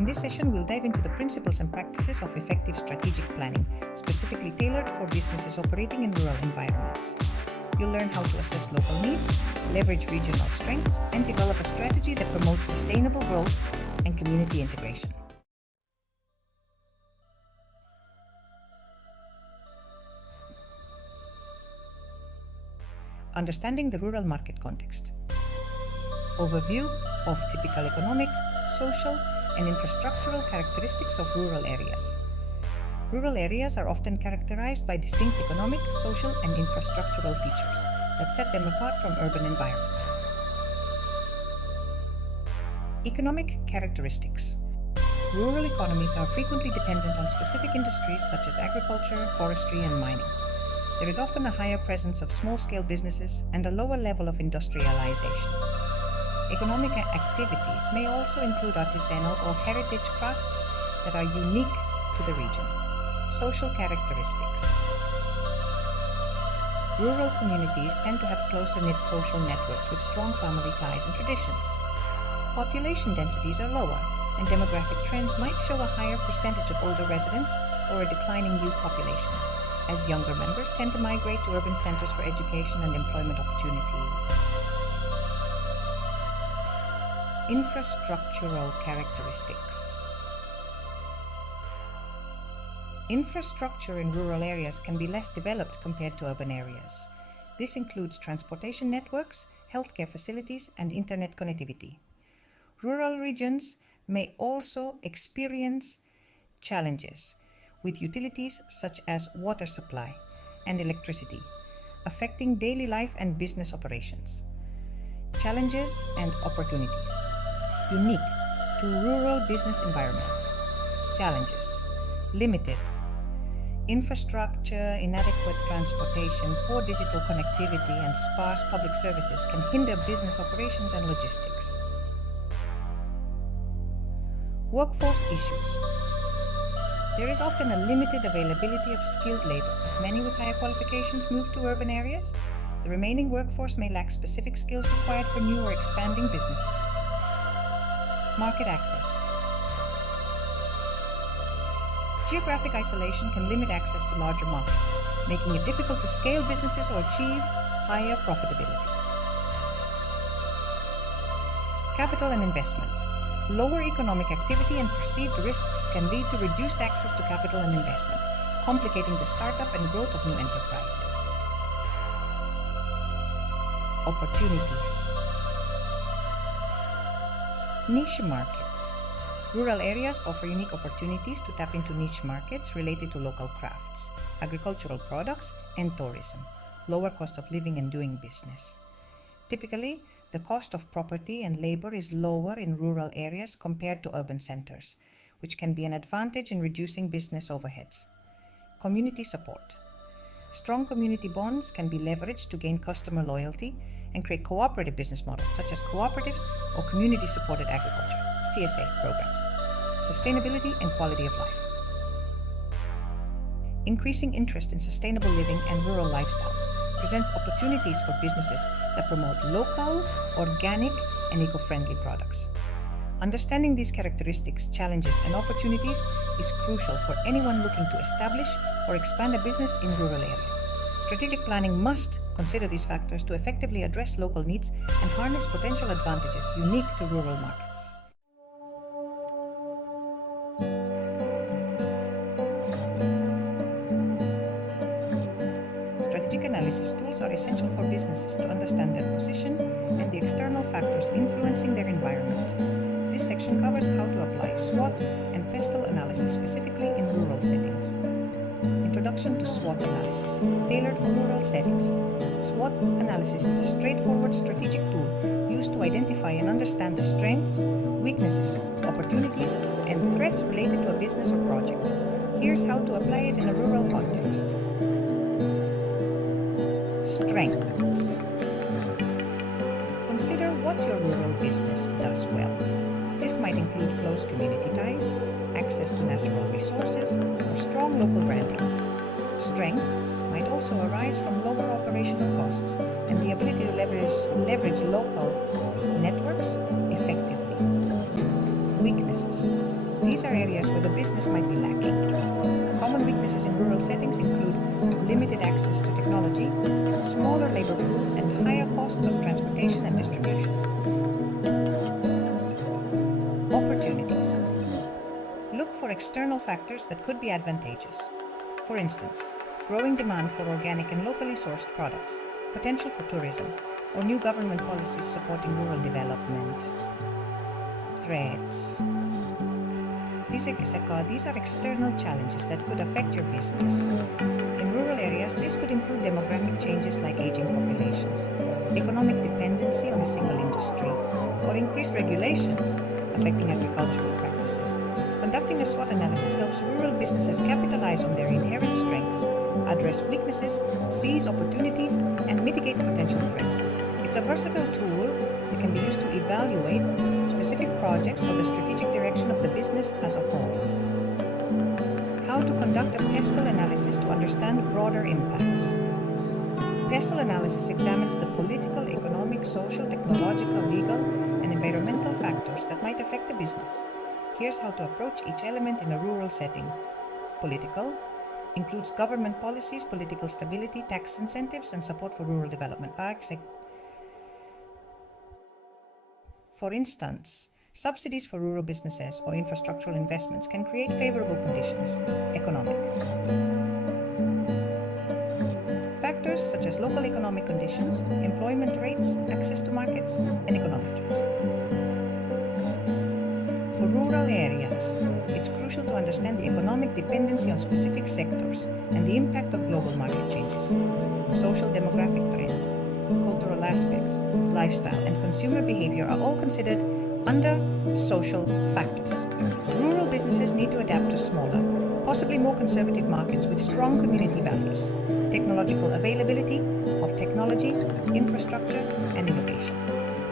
In this session, we'll dive into the principles and practices of effective strategic planning, specifically tailored for businesses operating in rural environments. You'll learn how to assess local needs, leverage regional strengths, and develop a strategy that promotes sustainable growth and community integration. Understanding the rural market context. Overview of typical economic, social, and infrastructural characteristics of rural areas. Rural areas are often characterized by distinct economic, social, and infrastructural features that set them apart from urban environments. Economic characteristics. Rural economies are frequently dependent on specific industries such as agriculture, forestry, and mining. There is often a higher presence of small-scale businesses and a lower level of industrialization. Economic activities may also include artisanal or heritage crafts that are unique to the region. Social characteristics. Rural communities tend to have closer-knit social networks with strong family ties and traditions. Population densities are lower, and demographic trends might show a higher percentage of older residents or a declining youth population, as younger members tend to migrate to urban centers for education and employment opportunities. Infrastructural characteristics. Infrastructure in rural areas can be less developed compared to urban areas. This includes transportation networks, healthcare facilities, and internet connectivity. Rural regions may also experience challenges with utilities such as water supply and electricity, affecting daily life and business operations. Challenges and opportunities. Unique to rural business environments. Challenges. Limited. Infrastructure, inadequate transportation, poor digital connectivity, and sparse public services can hinder business operations and logistics. Workforce issues. There is often a limited availability of skilled labor, as many with higher qualifications move to urban areas. The remaining workforce may lack specific skills required for new or expanding businesses. Market access. Geographic isolation can limit access to larger markets, making it difficult to scale businesses or achieve higher profitability. Capital and investment. Lower economic activity and perceived risks can lead to reduced access to capital and investment, complicating the startup and growth of new enterprises. Opportunities. Niche markets. Rural areas offer unique opportunities to tap into niche markets related to local crafts, agricultural products, and tourism, lower cost of living and doing business. Typically, the cost of property and labor is lower in rural areas compared to urban centers, which can be an advantage in reducing business overheads. Community support. Strong community bonds can be leveraged to gain customer loyalty and create cooperative business models such as cooperatives or community-supported agriculture, CSA programs, sustainability and quality of life. Increasing interest in sustainable living and rural lifestyles presents opportunities for businesses that promote local, organic, and eco-friendly products. Understanding these characteristics, challenges, and opportunities is crucial for anyone looking to establish or expand a business in rural areas. Strategic planning must consider these factors to effectively address local needs and harness potential advantages unique to rural markets. Strategic analysis tools are essential for businesses to understand their position and the external factors influencing their environment. This section covers how to apply SWOT and PESTLE analysis specifically in rural settings. Introduction to SWOT analysis, tailored for rural settings. SWOT analysis is a straightforward strategic tool used to identify and understand the strengths, weaknesses, opportunities, and threats related to a business or project. Here's how to apply it in a rural context. Strengths. Consider what your rural business does well. This might include close community ties, access to natural resources, or strong local branding. Strengths might also arise from lower operational costs and the ability to leverage local networks effectively. Weaknesses. transportation and distribution. Opportunities. Look for external factors that could be advantageous. For instance, growing demand for organic and locally sourced products, potential for tourism, or new government policies supporting rural development. Threats. These are external challenges that could affect your business. In rural areas, this could include demographic changes like aging populations, economic dependency on a single industry, or increased regulations affecting agricultural practices. Conducting a SWOT analysis helps rural businesses capitalize on their inherent strengths, address weaknesses, seize opportunities, and mitigate potential threats. It's a versatile tool that can be used to evaluate specific projects or the strategic direction of the business as a whole. How to conduct a PESTEL analysis to understand broader impacts. PESTEL analysis examines the political, economic, social, technological, legal, and environmental factors that might affect a business. Here's how to approach each element in a rural setting. Political includes government policies, political stability, tax incentives, and support for rural development. For instance, subsidies for rural businesses or infrastructural investments can create favorable conditions. Economic. Factors such as local economic conditions, employment rates, access to markets, and econometrics. For rural areas, it's crucial to understand the economic dependency on specific sectors and the impact of global market changes. Social demographic trends, cultural aspects, lifestyle, and consumer behavior are all considered under social factors. Rural businesses need to adapt to smaller, possibly more conservative markets with strong community values, technological availability of technology, infrastructure, and innovation.